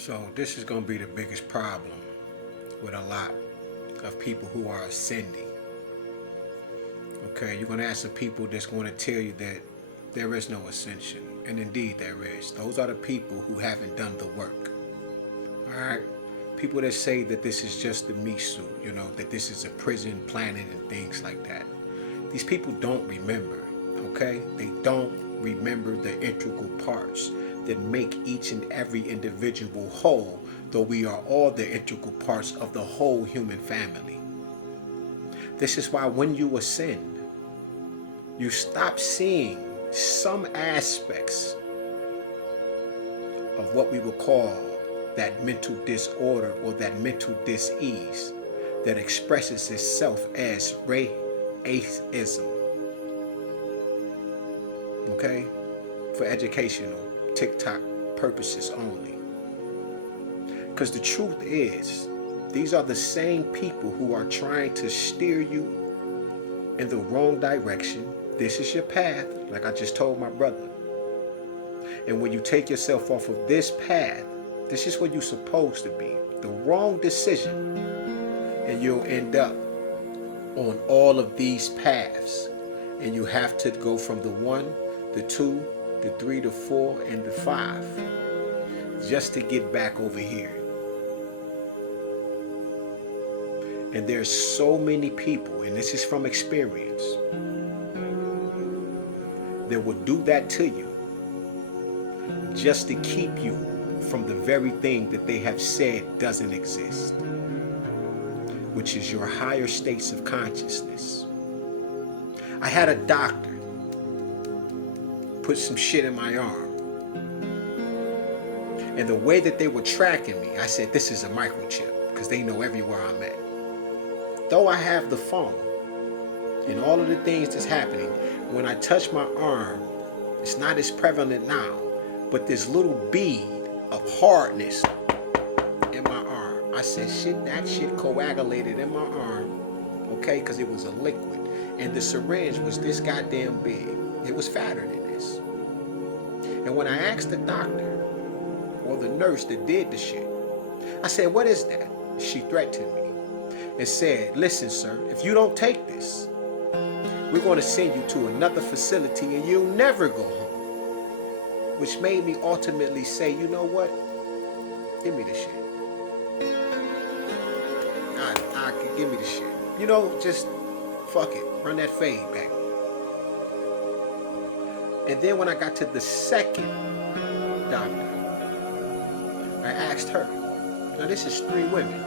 So this is going to be the biggest problem with a lot of people who are ascending. Okay, you're going to ask some people that's going to tell you that there is no ascension. And indeed there is. Those are the people who haven't done the work. All right? People that say that this is just the Misu, that this is a prison planet and things like that. These people don't remember, okay? They don't remember the integral parts that make each and every individual whole, though we are all the integral parts of the whole human family. This is why when you ascend, you stop seeing some aspects of what we would call that mental disorder or that mental dis-ease that expresses itself as racism. Okay? For educational, TikTok purposes only. Because the truth is, these are the same people who are trying to steer you in the wrong direction. This is your path, like I just told my brother. And when you take yourself off of this path, this is where you're supposed to be. The wrong decision, and you'll end up on all of these paths. And you have to go from the 1, the 2, the 3, the 4, and the 5 just to get back over here. And there's so many people, and this is from experience, that will do that to you just to keep you from the very thing that they have said doesn't exist, which is your higher states of consciousness. I had a doctor put some shit in my arm, and the way that they were tracking me, I said, this is a microchip, because they know everywhere I'm at. Though I have the phone and all of the things that's happening, when I touch my arm, it's not as prevalent now, but this little bead of hardness in my arm. I said, that shit coagulated in my arm, okay, because it was a liquid. And the syringe was this goddamn big. It was fatter than this. And when I asked the doctor or the nurse that did the shit, I said, what is that? She threatened me and said, listen, sir, if you don't take this, we're going to send you to another facility and you'll never go home. Which made me ultimately say, you know what? Give me the shit. Give me the shit. Just fuck it. Run that fade back. And then when I got to the second doctor, I asked her. Now this is 3 women.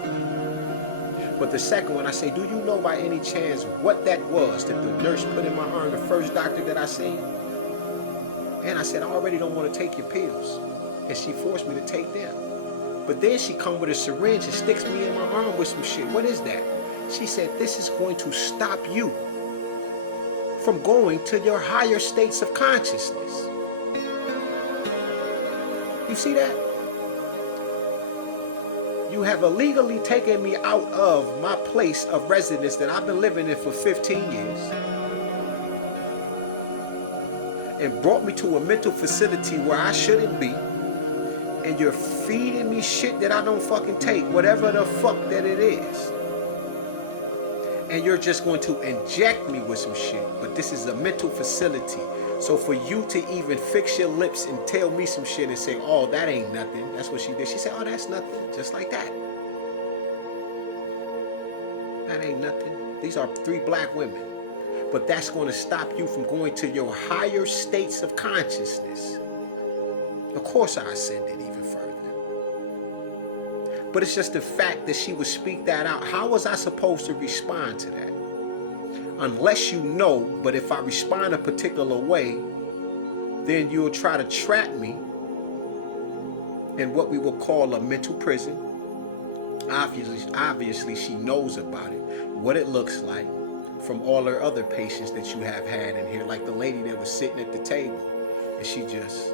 But the second one, I say, do you know by any chance what that was that the nurse put in my arm, the first doctor that I seen? And I said, I already don't want to take your pills. And she forced me to take them. But then she come with a syringe and sticks me in my arm with some shit. What is that? She said, this is going to stop you from going to your higher states of consciousness. You see that? You have illegally taken me out of my place of residence that I've been living in for 15 years. And brought me to a mental facility where I shouldn't be. And you're feeding me shit that I don't fucking take, whatever the fuck that it is. And you're just going to inject me with some shit. But this is a mental facility. So for you to even fix your lips and tell me some shit and say, oh, that ain't nothing. That's what she did. She said, oh, that's nothing. Just like that. That ain't nothing. These are 3 black women. But that's going to stop you from going to your higher states of consciousness. Of course I ascended even further. But it's just the fact that she would speak that out. How was I supposed to respond to that? Unless you know, but if I respond a particular way, then you'll try to trap me in what we will call a mental prison. Obviously she knows about it, what it looks like, from all her other patients that you have had in here, like the lady that was sitting at the table, and she just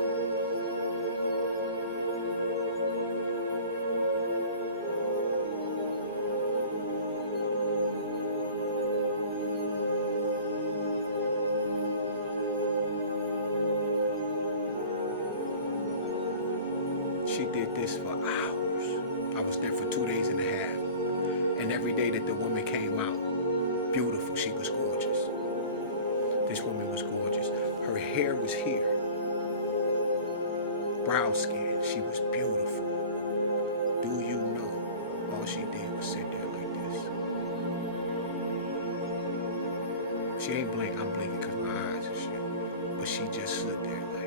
She did this for hours. I was there for 2 days and a half. And every day that the woman came out, beautiful, she was gorgeous. This woman was gorgeous. Her hair was here. Brown skin, she was beautiful. Do you know, all she did was sit there like this. She ain't blink, I'm blinking because my eyes are shit. But she just stood there like,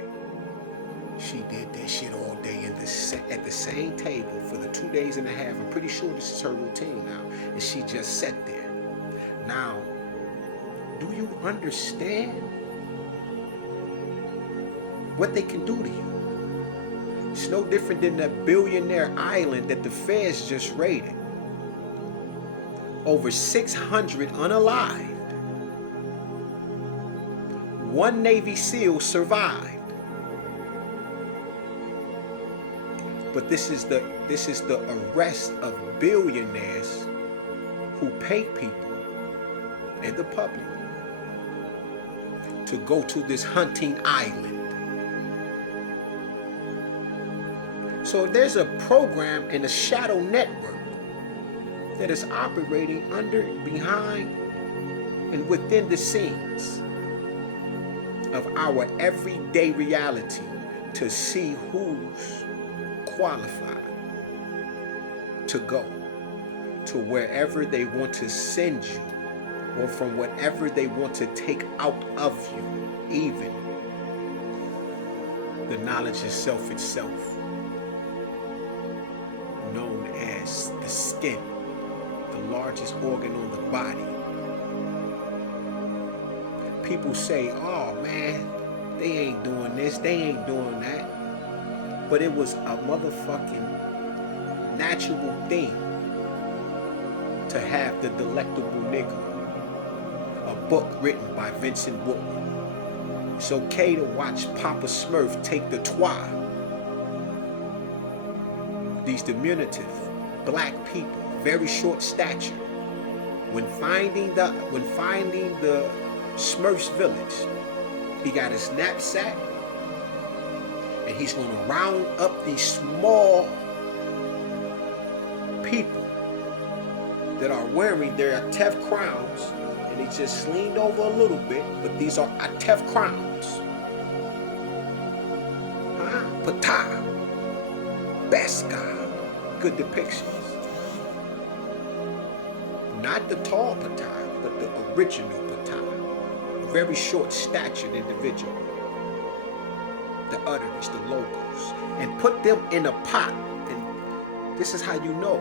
she did that shit all day at the same table for the 2 days and a half. I'm pretty sure this is her routine now. And she just sat there. Now, do you understand what they can do to you? It's no different than that billionaire island that the feds just raided. Over 600 unalived. One Navy SEAL survived. But this is the arrest of billionaires who pay people and the public to go to this hunting island. So there's a program in a shadow network that is operating under, behind, and within the scenes of our everyday reality to see who's qualified to go to wherever they want to send you, or from whatever they want to take out of you, even the knowledge of self itself, known as the skin, the largest organ on the body. People say, oh man, they ain't doing this, they ain't doing that. But it was a motherfucking natural thing to have The Delectable Nigga, a book written by Vincent Woodward. It's okay to watch Papa Smurf take the twa. These diminutive black people, very short stature. When finding the Smurf's village, he got his knapsack, and he's going to round up these small people that are wearing their Atef crowns, and he just leaned over a little bit, but these are Atef crowns. Ptah, best guy, good depictions. Not the tall Ptah, but the original Ptah, a very short-statured individual. The utterance, the logos, and put them in a pot. And this is how you know.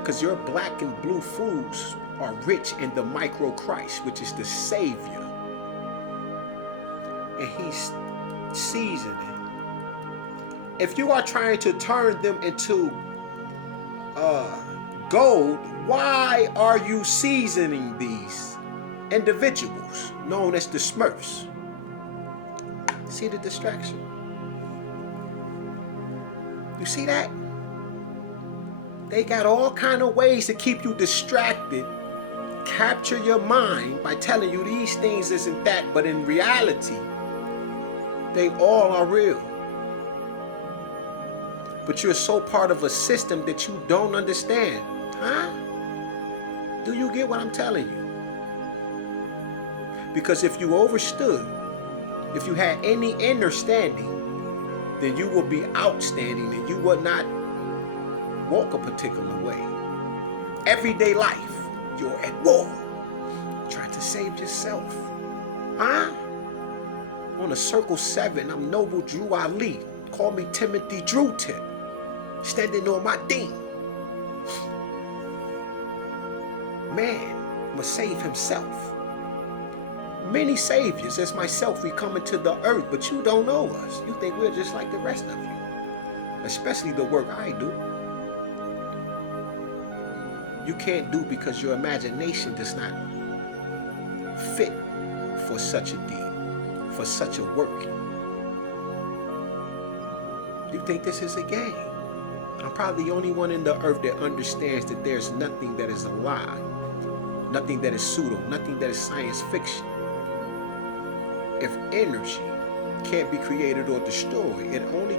Because your black and blue foods are rich in the micro-Christ, which is the Savior. And he's seasoning. If you are trying to turn them into gold, why are you seasoning these individuals known as the Smurfs? See the distraction? You see that? They got all kind of ways to keep you distracted, capture your mind by telling you these things isn't that, but in reality, they all are real. But you're so part of a system that you don't understand. Huh? Do you get what I'm telling you? Because if you overstood, if you had any understanding, then you will be outstanding and you will not walk a particular way. Everyday life, you're at war, trying to save yourself. Huh? On a circle 7, I'm Noble Drew Ali. Call me Timothy Drew Tip. Standing on my ding. Man must save himself. Many saviors as myself, we come into the earth, but you don't know us. You think we're just like the rest of you. Especially the work I do. You can't do because your imagination does not fit for such a deed, for such a work. You think this is a game. I'm probably the only one in the earth that understands that there's nothing that is a lie, nothing that is pseudo, nothing that is science fiction. If energy can't be created or destroyed. It only